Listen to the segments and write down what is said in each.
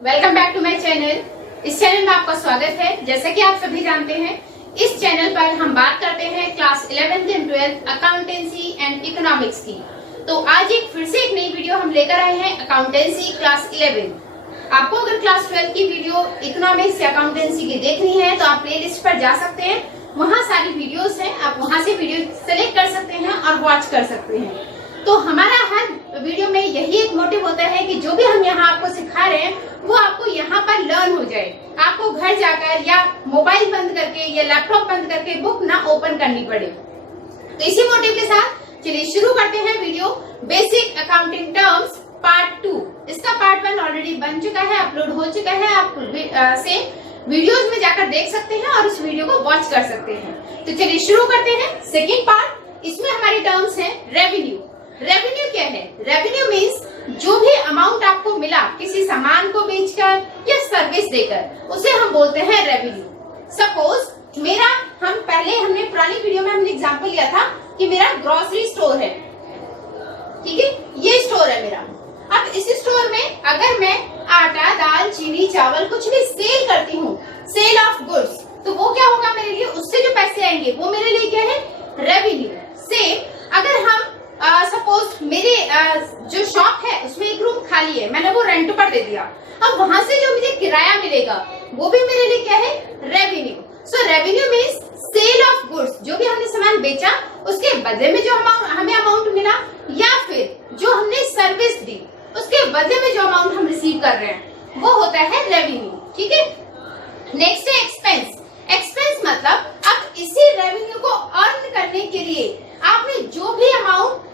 Welcome back to my channel. इस channel में आपका स्वागत है। जैसा कि आप सभी जानते हैं, इस चैनल पर हम बात करते हैं class 11th and 12th accountancy and economics की। तो आज फिर से एक नई वीडियो हम लेकर आए हैं अकाउंटेंसी क्लास 11। आपको अगर क्लास 12 की वीडियो इकोनॉमिक्स या अकाउंटेंसी की देखनी है तो आप प्लेलिस्ट पर जा सकते हैं, वहाँ सारी वीडियोस हैं, आप वहाँ से वीडियो सेलेक्ट कर सकते हैं और वॉच कर सकते हैं। तो हमारा हर वीडियो में यही एक मोटिव होता है कि जो भी हम यहाँ आपको सिखा रहे हैं वो आपको यहाँ पर लर्न हो जाए, आपको घर जाकर या मोबाइल बंद करके या लैपटॉप बंद करके बुक ना ओपन करनी पड़े। तो इसी मोटिव के साथ चलिए शुरू करते हैं video. Basic accounting terms part 2। इसका पार्ट 1 ऑलरेडी बन चुका है, अपलोड हो चुका है। आप से वीडियोज में जाकर देख सकते हैं और इस वीडियो को वॉच कर सकते हैं। तो चलिए शुरू करते हैं सेकेंड पार्ट। इसमें हमारी टर्म्स है रेवेन्यू। रेवेन्यू क्या है? रेवेन्यू मीन्स जो भी अमाउंट आपको मिला किसी सामान को बेचकर या सर्विस देकर, उसे हम बोलते हैं रेवेन्यू। सपोज हमने पुरानी वीडियो में हमने एग्जांपल लिया था कि मेरा ग्रोसरी स्टोर है, ठीक है, ये स्टोर है मेरा। अब इस स्टोर में अगर मैं आटा, दाल, चीनी, चावल कुछ भी सेल करती हूँ, सेल ऑफ गुड्स, तो वो क्या होगा मेरे लिए? उससे जो पैसे आएंगे वो मेरे लिए क्या है? रेवेन्यू। सेम अगर हम सपोज मेरे जो शॉप है उसमें एक रूम खाली है, मैंने वो रेंट पर दे दिया, अब वहां से जो मुझे किराया मिलेगा वो भी मेरे लिए क्या है? Revenue. So revenue means sale of goods, जो भी हमने सामान बेचा उसके बदले में जो हमें अमाउंट मिला, या फिर जो हमने सर्विस दी उसके बदले में जो अमाउंट हम रिसीव कर रहे हैं वो होता है रेवेन्यू, ठीक है। नेक्स्ट है एक्सपेंस। एक्सपेंस मतलब अब इसी रेवेन्यू को अर्न करने के लिए आपने जो भी अमाउंट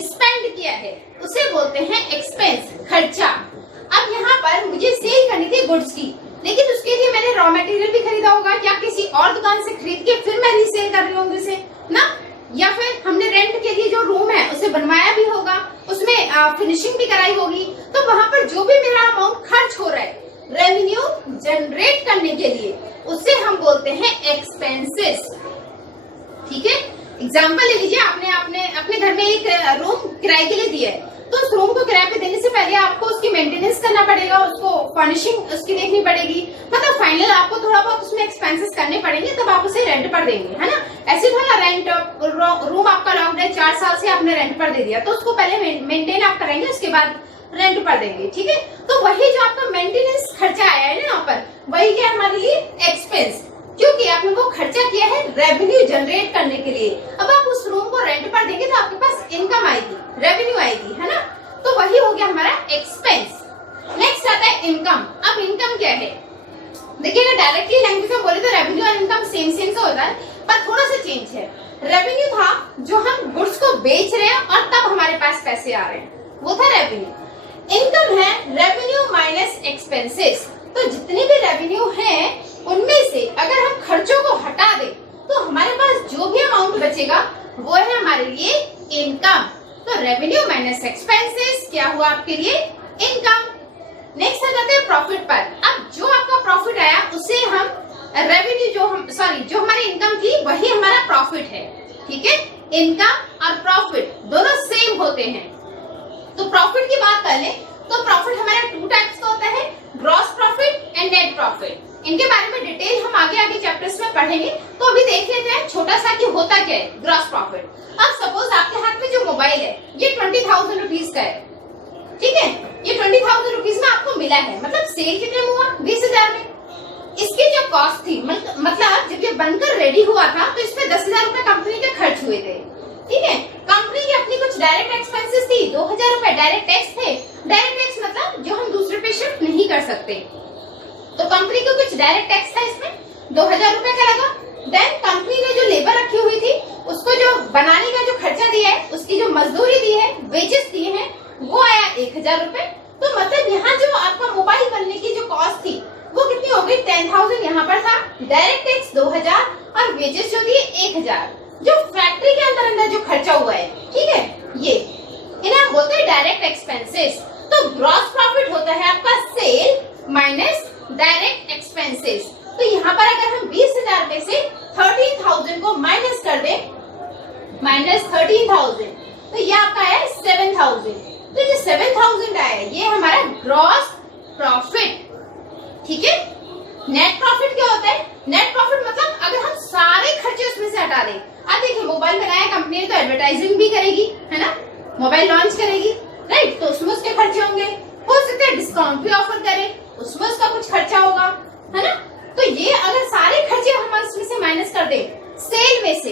स्पेंड किया है उसे बोलते हैं एक्सपेंस, खर्चा। अब यहाँ पर मुझे सेल करनी थी गुड्स की, लेकिन उसके लिए मैंने रॉ मटेरियल भी खरीदा होगा या किसी और दुकान से खरीद के फिर मैं रीसेल कर रही हूँ उसे ना, या फिर हमने रेंट के लिए जो रूम है उसे बनवाया भी होगा, उसमें फिनिशिंग भी कराई होगी। तो वहां पर जो भी मेरा अमाउंट खर्च हो रहा है रेवेन्यू जनरेट करने के लिए, उसे हम बोलते हैं एक्सपेंसेस, ठीक है। एग्जाम्पल ले लीजिए, आपने अपने घर में एक रूम किराए के लिए दिया है, तो उस रूम को किराए पे देने से पहले आपको उसकी मेंटेनेंस करना पड़ेगा, उसको फर्निशिंग उसकी देखनी पड़ेगी, मतलब फाइनल आपको थोड़ा बहुत उसमें एक्सपेंसेस करने पड़ेंगे, तब आप उसे रेंट पर देंगे, है ना। ऐसे थोड़ा रेंट रूम आपका लॉक्ड है, 4 साल से आपने रेंट पर दे दिया, तो उसको पहले मेंटेन आप करेंगे, उसके बाद रेंट पर देंगे, ठीक है। तो वही जो आपका मेंटेनेंस खर्चा आया है ना यहाँ पर, वही क्या हमारे लिए? एक्सपेंस, क्योंकि आपने वो खर्चा किया है रेवेन्यू जनरेट करने के लिए। अब आप उस रूम को रेंट पर देंगे तो आपके पास इनकम आएगी, रेवेन्यू आएगी, है ना। तो वही हो गया हमारा एक्सपेंस। नेक्स्ट आता है इनकम। अब इनकम क्या है? देखिएगा, डायरेक्टली लैंग्वेज में बोले तो रेवेन्यू और इनकम सेम सा होता है, पर थोड़ा सा चेंज है। रेवेन्यू था जो हम गुड्स को बेच रहे हैं और तब हमारे पास पैसे आ रहे हैं, वो था रेवेन्यू। इनकम है रेवेन्यू माइनस एक्सपेंसेस। तो जितनी भी रेवेन्यू है उनमें से अगर हम खर्चों को हटा दें तो हमारे पास जो भी अमाउंट बचेगा वो है हमारे लिए इनकम। तो रेवेन्यू माइनस एक्सपेंसेस क्या हुआ आपके लिए? इनकम। नेक्स्ट आ जाते हैं प्रॉफिट पर। अब जो आपका प्रॉफिट आया उसे हम रेवेन्यू जो हमारी इनकम थी वही हमारा प्रॉफिट है, ठीक है। इनकम और प्रॉफिट दोनों सेम होते हैं। तो प्रॉफिट की बात कर ले तो प्रॉफिट हमारा 2 टाइप्स का होता है, gross profit and net profit. इनके बारे में डिटेल हम आगे चैप्टर्स में पढ़ेंगे, तो अभी देख लेते हैं छोटा सा कि होता क्या है ग्रॉस प्रॉफिट। अब सपोज आपके हाथ में जो मोबाइल है ये 20,000 रुपीज का है, ठीक है। ये 20,000 रुपीज में आपको मिला है, मतलब सेल कितने में हुआ? 20,000 में। इसकी जो कॉस्ट थी, मतलब जब ये बनकर रेडी हुआ था तो इसमें 10,000 रुपए कंपनी के खर्च हुए थे, ठीक है। कंपनी की अपनी कुछ डायरेक्ट एक्सपेंसेस थी, 2,000 रुपए डायरेक्ट टैक्स थे। डायरेक्ट टैक्स मतलब जो हम दूसरे पे शिफ्ट नहीं कर सकते, तो कंपनी को कुछ डायरेक्ट टैक्स था, इसमें 2,000 रुपए का लगा। देन कंपनी ने जो लेबर रखी हुई थी उसको जो बनाने का जो खर्चा दिया है, उसकी जो मजदूरी दी है, वेजेस दिए हैं, वो आया 1,000 रुपए। तो मतलब यहाँ जो आपका मोबाइल बनने की जो कॉस्ट थी वो कितनी हो गई? 10,000 यहाँ पर था, डायरेक्ट टैक्स 2,000 और वेजेस जो दिए 1,000, जो फैक्ट्री के अंदर जो खर्चा हुआ है, ठीक है। ये इन्हें हम बोलते हैं डायरेक्ट एक्सपेंसेस। तो ग्रॉस प्रॉफिट होता है आपका सेल माइनस डायरेक्ट एक्सपेंसेस। तो यहाँ पर अगर हम 20,000 में से 13,000 को माइनस कर दें, माइनस 13,000, तो ये आपका है 7,000। तो जो 7,000 आया ये हमारा ग्रॉस प्रॉफिट, ठीक है। नेट प्रॉफिट क्या होता है? नेट प्रॉफिट मतलब अगर हम सारे खर्चे उसमें से हटा दें। अब देखिए मोबाइल बनाया कंपनी ने तो एडवर्टाइजिंग भी करेगी, है ना, मोबाइल लॉन्च करेगी, राइट, तो उसमें उसके खर्चे होंगे। हो सकता है डिस्काउंट भी ऑफर करे, उसमें उसका कुछ खर्चा होगा, है ना। तो ये अगर सारे खर्चे हम इसमें से माइनस कर दें सेल में से,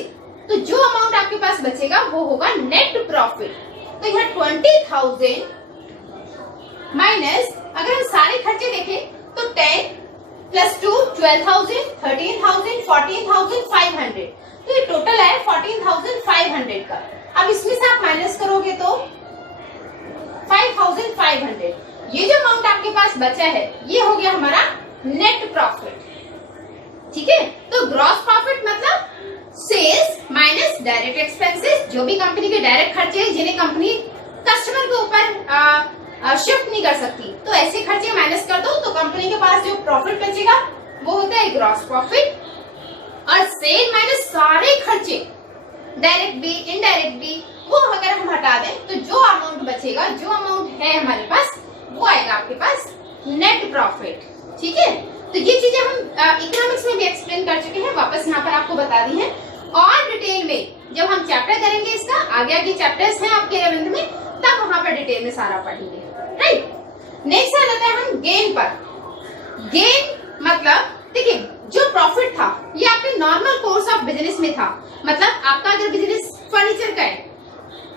तो जो अमाउंट आपके पास बचेगा वो होगा नेट प्रॉफिट। तो यहाँ 20,000 माइनस अगर हम सारे खर्चे देखें तो 10 प्लस 2 12,000, 13,000, 14,500, तो ये टोटल है 14,500 का। अब इसमें से आप माइनस करोगे तो 5,500, ये जो अमाउंट आपके पास बचा है ये हो गया हमारा नेट प्रॉफिट, ठीक है। तो ग्रॉस प्रॉफिट मतलब सेल्स माइनस डायरेक्ट एक्सपेंसेस, जो भी कंपनी के डायरेक्ट खर्चे हैं जिन्हें कंपनी कस्टमर के ऊपर शिफ्ट नहीं कर सकती, तो ऐसे खर्चे माइनस कर दो तो कंपनी के पास जो प्रॉफिट बचेगा वो होता है ग्रॉस प्रॉफिट। और सेल माइनस सारे खर्चे डायरेक्ट भी इनडायरेक्ट भी, वो अगर हम हटा दें तो जो अमाउंट बचेगा, जो अमाउंट है हमारे पास, वो आएगा आपके पास नेट प्रॉफिट, ठीक है। तो ये चीजें हम इकोनॉमिक्स में भी एक्सप्लेन कर चुके हैं, वापस यहाँ पर आपको बता दी है। और डिटेल में जब हम चैप्टर करेंगे इसका, आगे चैप्टर्स हैं आपके 11th में, तब वहां पर डिटेल में सारा पढ़ेंगे, राइट। नेक्स्ट आ जाता है हम गेन पर। गेन मतलब देखिए जो प्रॉफिट था ये आपके नॉर्मल कोर्स ऑफ बिजनेस में था, मतलब आपका अगर बिजनेस फर्नीचर का है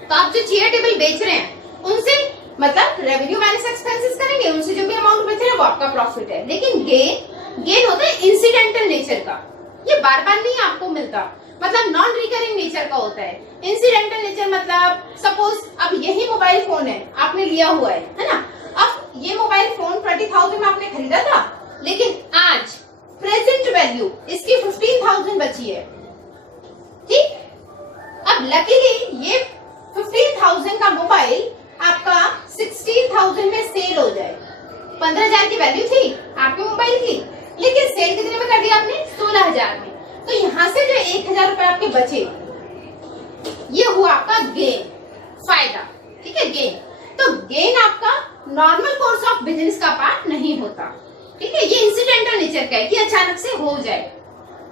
तो आप जो चेयर टेबल बेच रहे हैं उनसे मतलब रेवेन्यू माइनस एक्सपेंसेस करेंगे, उनसे जो भी अमाउंट बच रहा है वो आपका प्रॉफिट है। लेकिन गेन होता है इंसिडेंटल नेचर का, ये बार बार नहीं आपको मिलता, मतलब नॉन रिकरिंग नेचर का होता है। इंसिडेंटल नेचर मतलब सपोज अब यही मोबाइल फोन है आपने लिया हुआ है ना, अब ये मोबाइल फोन 20,000 में आपने खरीदा था, लेकिन आज प्रेजेंट वैल्यू इसकी 15,000 बची है, ठीक। अब लकीली ये 15,000 का मोबाइल आपका 16,000 में सेल हो जाए। 15,000 की वैल्यू थी आपके मोबाइल की, लेकिन सेल कितने में कर दिया आपने? 16,000 में। तो यहाँ से जो 1,000 रुपए आपके बचे, ये हुआ आपका गेन, फायदा, ठीक है, गेन। तो गेन आपका नॉर्मल कोर्स ऑफ बिजनेस का पार्ट नहीं होता, ठीक है, ये इंसिडेंटल नेचर का है कि अचानक से हो जाए,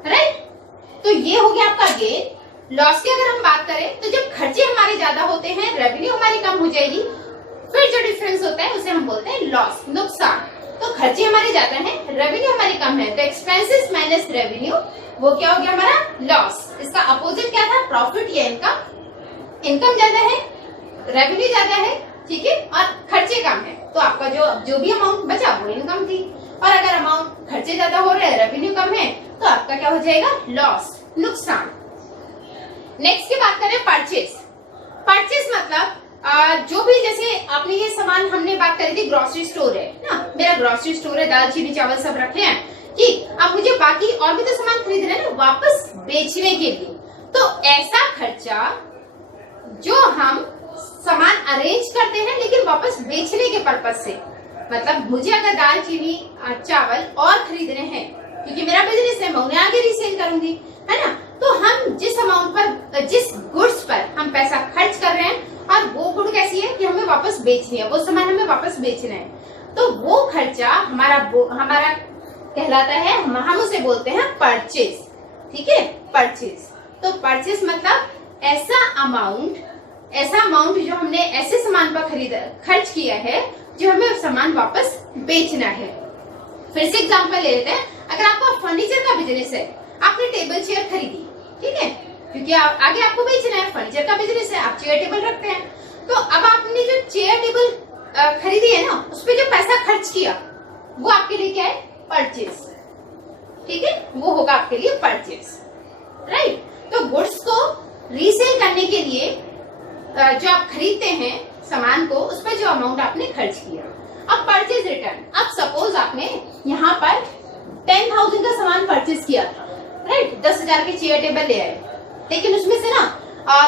राइट। तो ये हो गया आपका गेन। लॉस की अगर हम बात करें तो जब खर्चे हमारे ज्यादा होते हैं, रेवेन्यू हमारी कम हो जाएगी, फिर जो डिफरेंस होता है उसे हम बोलते हैं लॉस, नुकसान। तो खर्चे हमारे ज्यादा हैं, रेवेन्यू हमारी कम है, तो एक्सपेंसेस माइनस रेवेन्यू, वो क्या हो गया हमारा लॉस। इसका अपोजिट क्या था? प्रॉफिट या इनकम। इनकम ज्यादा है, रेवेन्यू ज्यादा है, ठीक है, और खर्चे कम है, तो आपका जो भी अमाउंट बचा वो इनकम थी। और अगर अमाउंट खर्चे ज्यादा हो रहे हैं, रेवेन्यू कम है, तो आपका क्या हो जाएगा? लॉस, नुकसान। नेक्स्ट की बात करें परचेज। परचेज मतलब जो भी, जैसे आपने ये सामान, हमने बात करी थी ग्रोसरी स्टोर है ना, मेरा ग्रोसरी स्टोर है, दाल चीनी चावल सब रखे हैं, ठीक। अब मुझे बाकी और भी तो सामान खरीदना है ना वापस बेचने के लिए, तो ऐसा खर्चा जो हम सामान अरेंज करते हैं लेकिन वापस बेचने के पर्पज से, मतलब मुझे अगर दाल चीनी चावल और खरीदने हैं क्योंकि मेरा बिजनेस है, मैं उन्हें आगे रीसेल करूंगी, है ना, तो हम जिस अमाउंट पर, जिस गुड्स पर हम पैसा खर्च कर रहे हैं, और वो गुड कैसी है कि हमें वापस बेचनी है, वो सामान हमें वापस बेचना है, तो वो खर्चा हमारा कहलाता है, हम उसे बोलते हैं परचेज, ठीक है, परचेज। तो परचेज मतलब ऐसा अमाउंट जो हमने ऐसे सामान पर खर्च किया है जो हमें सामान वापस बेचना है। फिर से एग्जांपल ले लेते हैं, अगर आपका फर्नीचर का बिजनेस है, आपने टेबल चेयर खरीदी, ठीक है, क्योंकि आगे आपको बेचना है, फर्नीचर का बिजनेस है, आप चेयर टेबल रखते हैं, तो अब आपने जो चेयर टेबल खरीदी है ना, उस पर जो पैसा खर्च किया वो आपके लिए क्या है? परचेज, ठीक है, वो होगा आपके लिए परचेज, राइट। तो गुड्स को रीसेल करने के लिए जो आप खरीदते हैं सामान को, उस पर जो अमाउंट आपने खर्च किया। अब परचेज रिटर्न, अब सपोज आपने यहाँ पर 10,000 का सामान परचेज किया था, राइट, 10,000 के चेयर टेबल ले आए, लेकिन उसमें से ना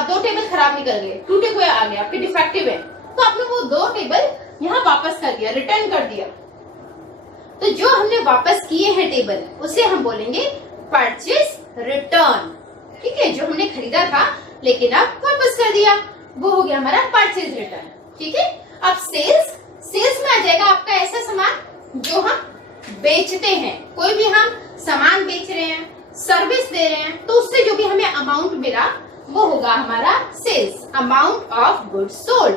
2 टेबल खराब निकल गए, टूटे हुए आ गए, आपके डिफेक्टिव है, तो आपने वो 2 टेबल यहाँ वापस कर दिया, रिटर्न कर दिया। तो जो हमने वापस किए हैं टेबल, उसे हम बोलेंगे परचेज रिटर्न, ठीक है, जो हमने खरीदा था लेकिन अब वापस कर दिया, वो हो गया हमारा परचेज रिटर्न, ठीक है। अब सेल्स में आ जाएगा आपका ऐसा सामान जो हम बेचते हैं, कोई भी हम सामान बेच रहे हैं, सर्विस दे रहे हैं, तो उससे जो भी हमें अमाउंट मिला वो होगा हमारा sales, amount of goods sold.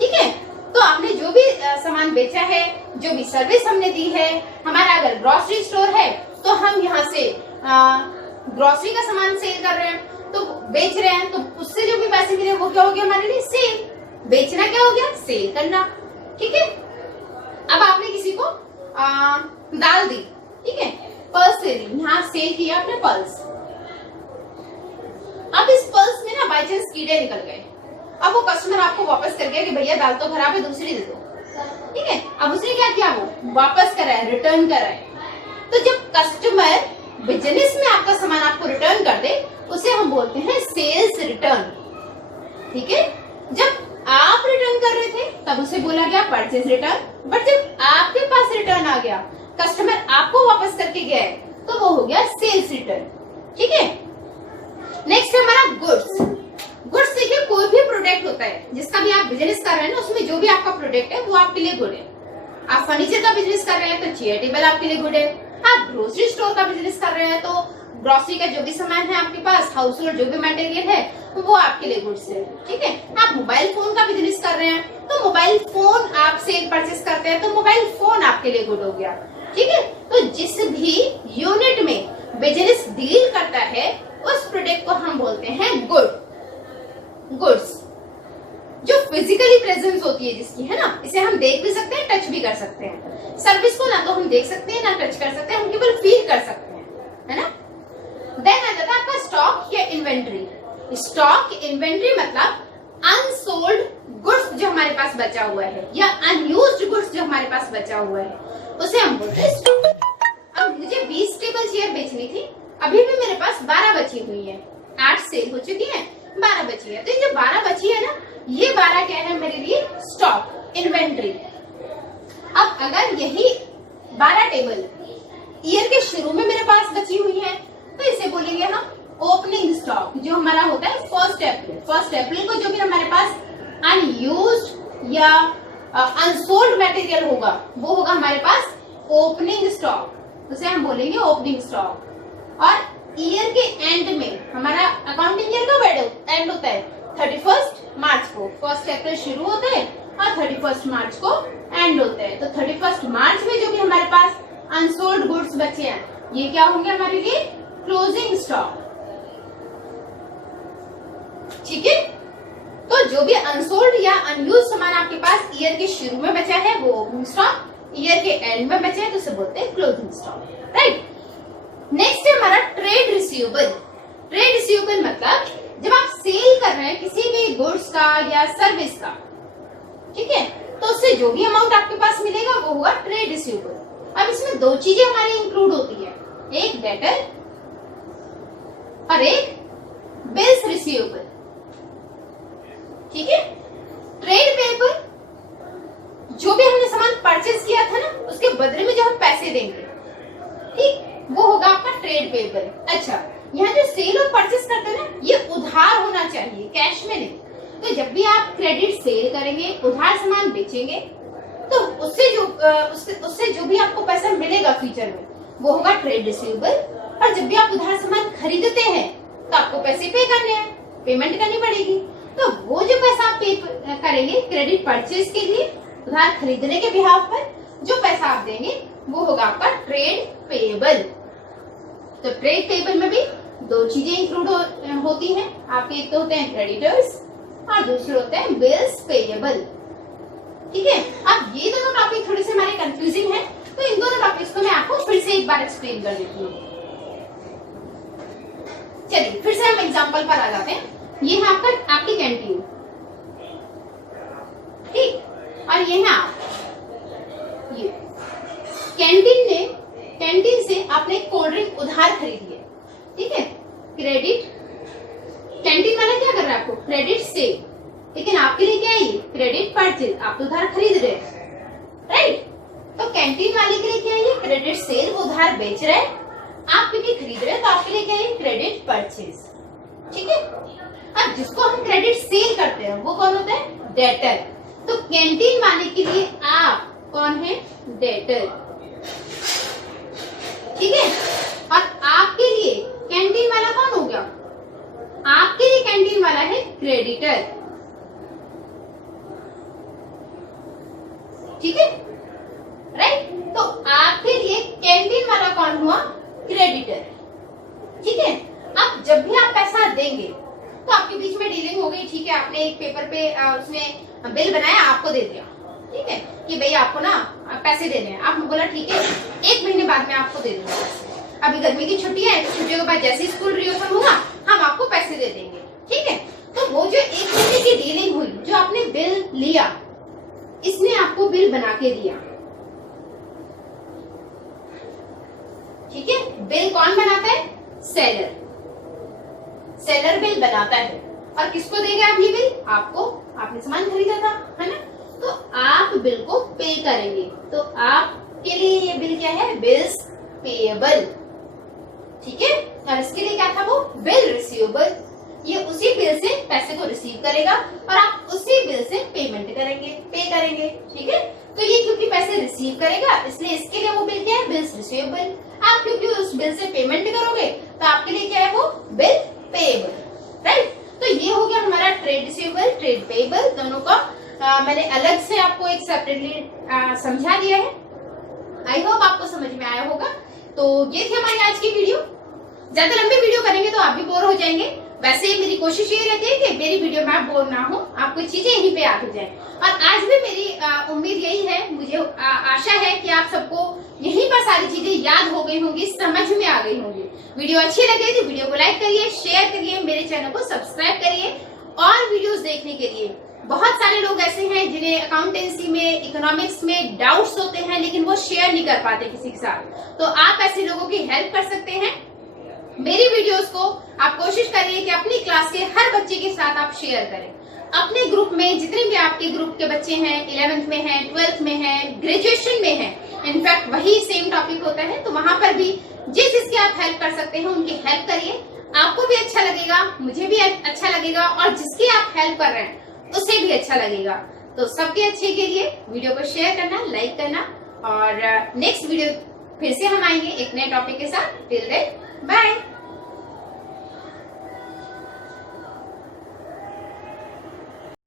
ठीक है, तो आपने जो भी सामान बेचा है, जो भी सर्विस हमने दी है, हमारा अगर ग्रोसरी स्टोर है तो हम यहाँ से ग्रोसरी का सामान सेल कर रहे हैं, तो बेच रहे हैं, तो उससे जो भी पैसे मिले वो क्या हो गया हमारे लिए सेल। बेचना क्या हो गया, सेल करना। ठीक है, अब आपने किसी को दाल दी, ठीक है, पल्स दे दी, यहाँ सेल किया आपने पल्स। अब इस पल्स में ना बाई चांस कीड़े निकल गए, अब वो कस्टमर आपको वापस कर गया कि भैया दाल तो खराब है, दूसरी दे दो। ठीक है, अब उसने क्या किया, वो वापस कराए, रिटर्न कराए। तो जब कस्टमर बिजनेस में आपका सामान आपको रिटर्न कर दे, उसे हम बोलते हैं सेल्स रिटर्न। ठीक है, जब आप रिटर्न कर रहे थे तब उसे बोला गया परचेज रिटर्न, बट जब आपके पास रिटर्न आ गया, कस्टमर आपको वापस करके गया है, तो वो हो गया सेल्स रिटर्न। ठीक है, नेक्स्ट है हमारा गुड्स। गुड्स देखिए, कोई भी प्रोडक्ट होता है जिसका भी आप बिजनेस कर रहे हैं ना, उसमें जो भी आपका प्रोडक्ट है वो आपके लिए गुड है। आप फर्नीचर का बिजनेस कर रहे हैं तो चेयर टेबल आपके लिए गुड है। आप ग्रोसरी स्टोर का बिजनेस कर रहे हैं तो ग्रोसरी का जो भी सामान है आपके पास, हाउस होल्ड जो भी मटेरियल है वो आपके लिए गुड्स है। ठीक है, आप मोबाइल फोन का बिजनेस कर रहे हैं तो मोबाइल फोन आप सेल परचेस करते हैं तो मोबाइल फोन आपके लिए गुड हो गया। ठीक है, तो जिस भी यूनिट में बिजनेस डील करता है उस प्रोडक्ट को हम बोलते हैं गुड्स। जो फिजिकली प्रेजेंस होती है जिसकी, है ना, इसे हम देख भी सकते हैं, टच भी कर सकते हैं। सर्विस को ना तो हम देख सकते हैं ना टच कर सकते हैं, हम केवल फील कर सकते हैं, है ना। देन आ जाता है आपका स्टॉक या इन्वेंट्री। स्टॉक इन्वेंट्री मतलब अनसोल्ड गुड्स जो हमारे पास बचा हुआ है, या अनयूज्ड गुड्स जो हमारे पास बचा हुआ है, उसे हम बोलते हैं स्टॉक। अब मुझे 20 टेबल चेयर बेचनी थी, अभी भी मेरे पास 12 बची हुई है, 8 सेल हो चुकी है, 12 बची है, तो ये जो 12 बची है ना, ये 12 क्या है मेरे लिए, स्टॉक, इन्वेंट्री। अब अगर यही 12 टेबल ईयर के शुरू में मेरे पास बची हुई है तो इसे बोलेंगे हम ओपनिंग स्टॉक। जो हमारा होता है फर्स्ट अप्रैल को जो भी हमारे पास अनयूज्ड या अनसोल्ड मटेरियल होगा वो होगा हमारे पास ओपनिंग स्टॉक, उसे हम बोलेंगे ओपनिंग स्टॉक। और ईयर के एंड में, हमारा अकाउंटिंग ईयर का एंड होता है 31 मार्च को, 1 अप्रैल शुरू होता है और 31 मार्च को एंड होता है। तो 31 मार्च में जो भी हमारे पास अनसोल्ड गुड्स बचे हैं, ये क्या होंगे हमारे लिए, क्लोजिंग स्टॉक। ठीक है, तो जो भी अनसोल्ड या अनयूज सामान आपके पास ईयर के शुरू में बचा है वो ओपनिंग स्टॉक, ईयर के एंड में बचा है तो उसे बोलते हैं क्लोजिंग स्टॉक। राइट, नेक्स्ट है हमारा ट्रेड रिसीवेबल। ट्रेड रिसीवेबल मतलब जब आप सेल कर रहे हैं किसी भी गुड्स का या सर्विस का, ठीक है, तो उससे जो भी अमाउंट आपके पास मिलेगा वो होगा ट्रेड रिसीवेबल। अब इसमें 2 चीजें हमारी इंक्लूड होती है, एक डेटर और एक बिल्स रिसीवेबल। ठीक है, ट्रेड पेबल जो भी हमने सामान परचेज किया था ना, उसके बदले में जो हम पैसे देंगे, ठीक, वो होगा आपका ट्रेड पेबल। अच्छा, यहाँ जो सेल और परचेज करते हैं ना, ये उधार होना चाहिए, कैश में नहीं। तो जब भी आप क्रेडिट सेल करेंगे, उधार सामान बेचेंगे, तो उससे जो भी आपको पैसा मिलेगा फ्यूचर में वो होगा ट्रेड रिसीवेबल। और जब भी आप उधार सामान खरीदते हैं तो आपको पैसे पे करने हैं, पेमेंट करनी पड़ेगी, तो वो जो पैसा आप पे करेंगे क्रेडिट परचेज के लिए, उधार खरीदने के बिहाफ पर जो पैसा आप देंगे वो होगा आपका ट्रेड पेएबल। तो ट्रेड पेएबल में भी 2 चीजें इंक्लूड होती हैं आपके, एक तो होते हैं क्रेडिटर्स और दूसरे होते हैं बिल्स पेएबल। ठीक है, अब ये दोनों टॉपिक थोड़े से हमारे कंफ्यूजिंग हैं, तो इन दोनों टॉपिक्स को मैं आपको फिर से एक बार एक्सप्लेन कर देती हूँ। चलिए फिर से हम एग्जांपल पर आ जाते हैं। ये है आपकी कैंटीन, ठीक, और ये है आप, ये कैंटीन से आपने कोल्ड ड्रिंक उधार खरीदी है, ठीक है, क्रेडिट, कैंटीन वाला क्या कर रहा है आपको, क्रेडिट सेल, लेकिन आपके लिए क्या है ये, क्रेडिट परचेज, आप तो उधार खरीद रहे हैं, राइट। तो कैंटीन वाले के लिए क्या है ये, क्रेडिट सेल, वो उधार बेच रहे हैं, आप क्योंकि खरीद रहे हैं तो आपके लिए क्या है, क्रेडिट परचेज। ठीक है, अब जिसको हम क्रेडिट सेल करते हैं वो कौन होता है, डेटर। तो कैंटीन वाले के लिए आप कौन है, डेटर। ठीक है। और आपके लिए कैंटीन वाला कौन हो गया? आपके लिए कैंटीन वाला है क्रेडिटर, ठीक है, राइट। तो आपके लिए कैंटीन वाला कौन हुआ? क्रेडिटर, ठीक है। अब जब भी आप पैसा देंगे तो आपके बीच में डीलिंग हो गई, ठीक है, आपने एक पेपर पे उसमें बिल बनाया, आपको दे दिया, ठीक है, कि भाई आपको ना पैसे देने हैं। आपने बोला ठीक है 1 महीने बाद में आपको दे दूंगा, अभी गर्मी की छुट्टियां है, छुट्टियों के बाद जैसे ही स्कूल रीओपन होगा हम आपको पैसे दे देंगे, ठीक है। तो वो जो 1 महीने की डीलिंग हुई, जो आपने बिल लिया, इसने आपको बिल बना के दिया, ठीक है। बिल कौन बनाता है? सेलर। सेलर बिल बनाता है और किसको देगा आप ये बिल? आपको, आपने सामान खरीदा था, है ना, तो आप बिल को पे करेंगे। तो आपके लिए ये बिल क्या है? बिल्स पेएबल, ठीक है। और इसके लिए क्या था? वो बिल रिसीवेबल। ये उसी बिल से पैसे को रिसीव करेगा और आप उसी बिल से पेमेंट करेंगे, पे करेंगे, ठीक है। तो ये क्योंकि पैसे रिसीव करेगा इसलिए इसके लिए वो बिल क्या है? Bills receivable. आप क्योंकि उस बिल से पेमेंट करोगे तो आपके लिए क्या है? वो बिल पेएबल, राइट। तो ये हो गया हमारा ट्रेड रिसीवेबल, ट्रेड पेएबल, दोनों का मैंने अलग से आपको एक सेपरेटली समझा दिया है। आई होप आपको समझ में आया होगा। तो ये थी हमारी आज की वीडियो। ज्यादा लंबी वीडियो करेंगे तो आप भी बोर हो जाएंगे। वैसे मेरी कोशिश ये रहती है कि मेरी वीडियो में आप बोर ना हो, आपको चीजें यहीं पे आ जाए। और आज भी मेरी उम्मीद यही है, मुझे आशा है कि आप सबको यहीं पर सारी चीजें याद हो गई होंगी, समझ में आ गई होंगी। वीडियो अच्छी लगे तो वीडियो को लाइक करिए, शेयर करिए, मेरे चैनल को सब्सक्राइब करिए। और वीडियोस देखने के लिए बहुत सारे लोग ऐसे हैं जिन्हें अकाउंटेंसी में, इकोनॉमिक्स में डाउट्स होते हैं लेकिन वो शेयर नहीं कर पाते किसी के साथ। तो आप ऐसे लोगों की हेल्प कर सकते हैं। मेरी वीडियोस को आप कोशिश करिए कि अपनी क्लास के हर बच्चे के साथ आप शेयर करें। अपने ग्रुप में जितने भी आपके ग्रुप के बच्चे हैं, 11th में हैं, 12th में हैं, ग्रेजुएशन में हैं, इनफैक्ट वही सेम टॉपिक होता है, तो वहां पर भी जिस जिसकी आप हेल्प कर सकते हैं उनकी हेल्प करिए। आपको भी अच्छा लगेगा, मुझे भी अच्छा लगेगा और जिसकी आप हेल्प कर रहे हैं उसे भी अच्छा लगेगा। तो सबके अच्छे के लिए वीडियो को शेयर करना, लाइक करना। और नेक्स्ट वीडियो फिर से हम आएंगे एक नए टॉपिक के साथ। Till then bye.